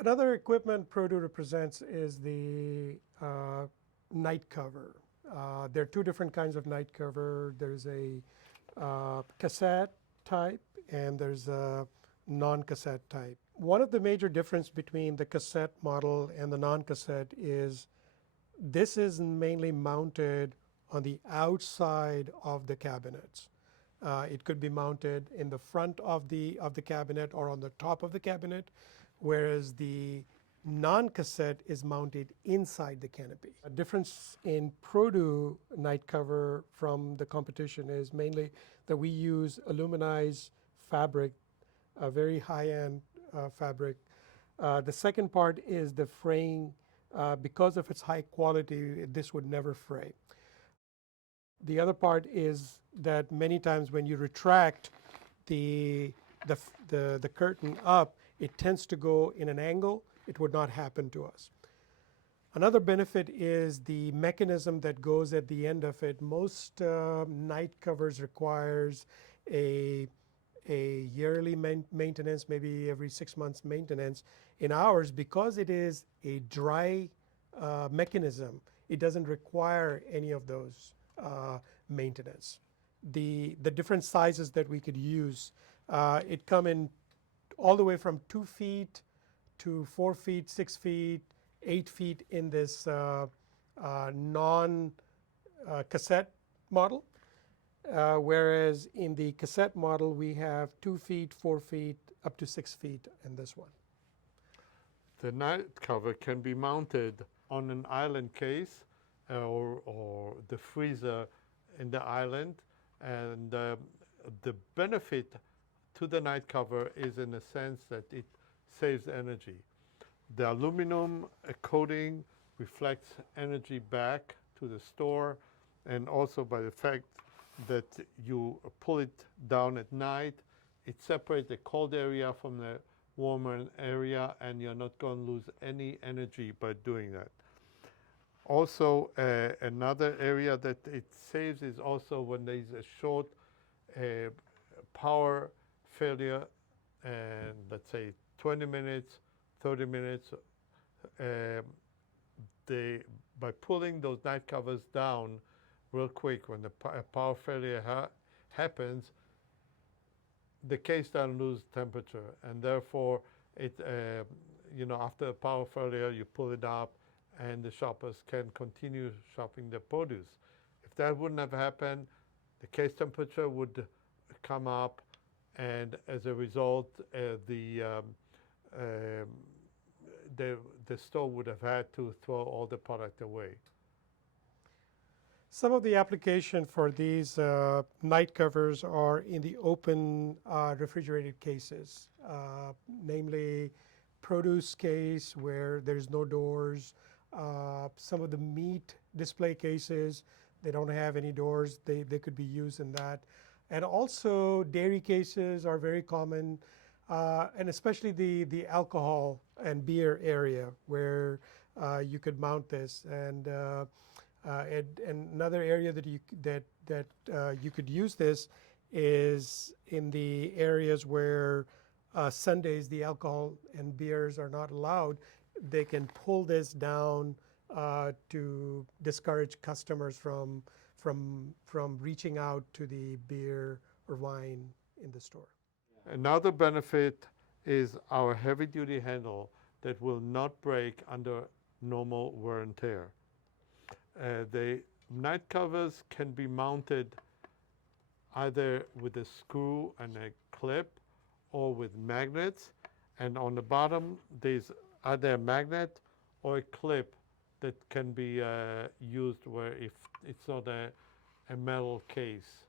Another equipment Prodew represents is the night cover. There are two different kinds of night cover. There's a cassette type and there's a non-cassette type. One of the major difference between the cassette model and the non-cassette is this is mainly mounted on the outside of the cabinets. It could be mounted in the front of the cabinet or on the top of the cabinet, whereas the non-cassette is mounted inside the canopy. A difference in Prodew night cover from the competition is mainly that we use aluminized fabric, a very high-end fabric. The second part is the fraying. Because of its high quality, this would never fray. The other part is that many times when you retract the curtain up, it tends to go in an angle. It would not happen to us. Another benefit is the mechanism that goes at the end of it. Most night covers requires a yearly maintenance, maybe every 6 months maintenance. In ours, because it is a dry mechanism, it doesn't require any of those maintenance. The different sizes that we could use, it come in all the way from 2 feet to 4 feet, 6 feet, 8 feet in this non-cassette model. Whereas in the cassette model, we have 2 feet, 4 feet, up to 6 feet in this one. The night cover can be mounted on an island case or the freezer in the island. And the benefit to the night cover is in the sense that it saves energy. The aluminum coating reflects energy back to the store, and also by the fact that you pull it down at night, it separates the cold area from the warmer area, and you're not going to lose any energy by doing that. Also, another area that it saves is also when there's a short power failure, and let's say 20 minutes, 30 minutes, by pulling those night covers down real quick, when the power failure happens, the case doesn't lose temperature, and therefore it, after a power failure, you pull it up, and the shoppers can continue shopping the produce. If that wouldn't have happened, the case temperature would come up, and as a result, the store would have had to throw all the product away. Some of the application for these night covers are in the open refrigerated cases, namely produce case where there's no doors. Some of the meat display cases, they don't have any doors. They could be used in that. And also dairy cases are very common, and especially the alcohol and beer area where you could mount this. And another area that you could use this is in the areas where Sundays the alcohol and beers are not allowed. They can pull this down to discourage customers from reaching out to the beer or wine in the store. Another benefit is our heavy-duty handle that will not break under normal wear and tear. The night covers can be mounted either with a screw and a clip or with magnets, and on the bottom there's either a magnet or a clip that can be used where if it's not a metal case.